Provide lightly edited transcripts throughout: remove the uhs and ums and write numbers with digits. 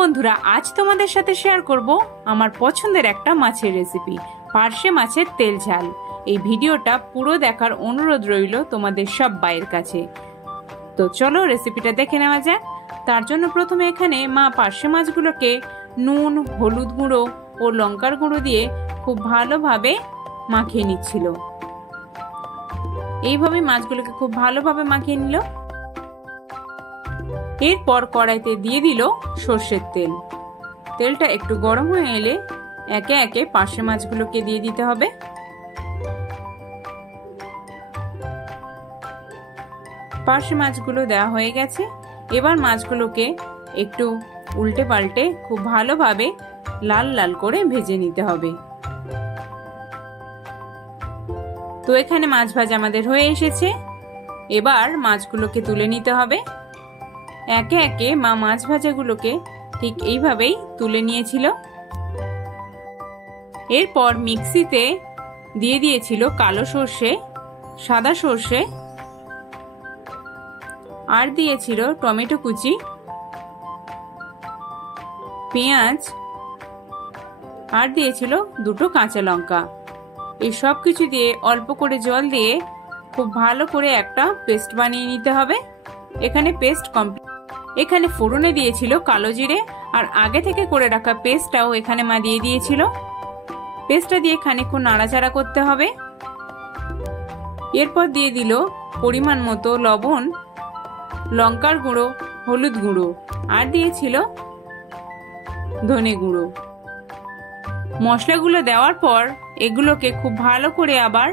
বন্ধুরা, আজ তোমাদের সাথে শেয়ার করব আমার পছন্দের একটা মাছের রেসিপি, পার্শে মাছের তেল ঝাল। এই ভিডিওটা পুরো দেখার অনুরোধ রইল তোমাদের সবাইয়ের কাছে। তো চলো রেসিপিটা দেখে নেওয়া যাক। তার জন্য প্রথমে এখানে মা পার্শে মাছগুলোকে নুন, হলুদ গুঁড়ো ও লঙ্কার গুঁড়ো দিয়ে খুব ভালোভাবে মাখিয়ে নিচ্ছিল। এইভাবে মাছগুলোকে খুব ভালোভাবে মাখিয়ে নিল। এরপর কড়াইতে দিয়ে দিল সর্ষের তেল। তেলটা একটু গরম হয়ে এলে একে একে পার্শে মাছগুলোকে দিয়ে দিতে হবে। পার্শে মাছগুলো দেওয়া হয়ে গেছে। এবার মাছগুলোকে একটু উল্টে পাল্টে খুব ভালোভাবে লাল লাল করে ভেজে নিতে হবে। তো এখানে মাছ ভাজা আমাদের হয়ে এসেছে। এবার মাছগুলোকে তুলে নিতে হবে। একে একে মা মাছ ভাজাগুলোকে ঠিক এইভাবেই তুলে নিয়েছিল। এরপর মিক্সিতে দিয়ে দিয়েছিল কালো সর্ষে, সাদা সর্ষে, আর দিয়েছিল টমেটো কুচি, পেঁয়াজ, আর দিয়েছিল দুটো কাঁচা লঙ্কা। এই সব কিছু দিয়ে অল্প করে জল দিয়ে খুব ভালো করে একটা পেস্ট বানিয়ে নিতে হবে। এখানে পেস্ট কমপ্লিট। এখানে ফোড়নে দিয়েছিল কালো জিরে, আর আগে থেকে করে রাখা পেস্টটাও এখানে মা দিয়ে দিয়েছিল। পেস্টটা দিয়ে খানিকক্ষণ নাড়াচাড়া করতে হবে। এরপর দিয়ে দিল পরিমাণ মতো লবণ, লঙ্কার গুঁড়ো, হলুদ গুঁড়ো, আর দিয়েছিল ধনে গুঁড়ো। মশলাগুলো দেওয়ার পর এগুলোকে খুব ভালো করে আবার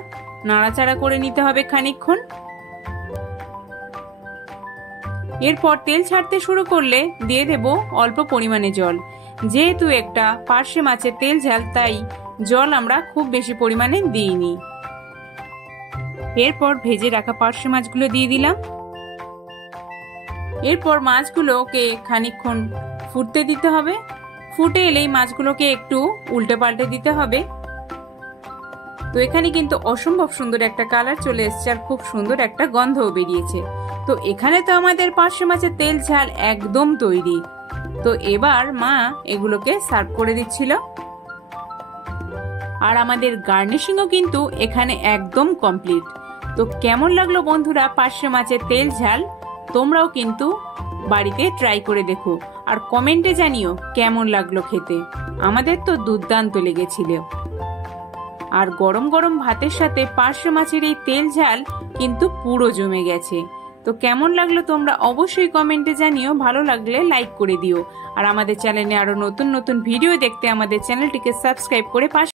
নাড়াচাড়া করে নিতে হবে খানিকক্ষণ। এরপর তেল ছাড়তে শুরু করলে দিয়ে দেব অল্প পরিমাণে জল। যেহেতু একটা পার্শে মাছের তেল ঝাল, তাই জল আমরা খুব বেশি পরিমাণে দিইনি। এরপর ভেজে রাখা পার্শে মাছগুলো দিয়ে দিলাম। এরপর মাছগুলোকে খানিকক্ষণ ফুটতে দিতে হবে। ফুটে এলেই মাছগুলোকে একটু উল্টে পাল্টে দিতে হবে। তো এখানে কিন্তু অসম্ভব সুন্দর একটা কালার চলে এসেছে, আর খুব সুন্দর একটা গন্ধও বেরিয়েছে। তো এখানে তো আমাদের পার্শে মাছের তেল ঝাল একদম তৈরি। তো এবার মা এগুলোকে সার্ভ করে দিচ্ছিল। আর আমাদের গার্নিশিংও কিন্তু এখানে একদম কমপ্লিট। তো কেমন লাগলো বন্ধুরা পার্শে মাছের তেল ঝাল? তোমরাও কিন্তু বাড়িতে ট্রাই করে দেখো, আর কমেন্টে জানিও কেমন লাগলো খেতে। আমাদের তো দুর্দান্ত লেগেছিল। আর গরম গরম ভাতের সাথে পার্শে মাছের এই তেল ঝাল কিন্তু পুরো জমে গেছে। তো কেমন লাগলো তোমরা অবশ্যই কমেন্টে জানিও। ভালো লাগলে লাইক করে দিও। আর আমাদের চ্যানেলে আরো নতুন নতুন ভিডিও দেখতে আমাদের চ্যানেলটিকে সাবস্ক্রাইব করে পাশে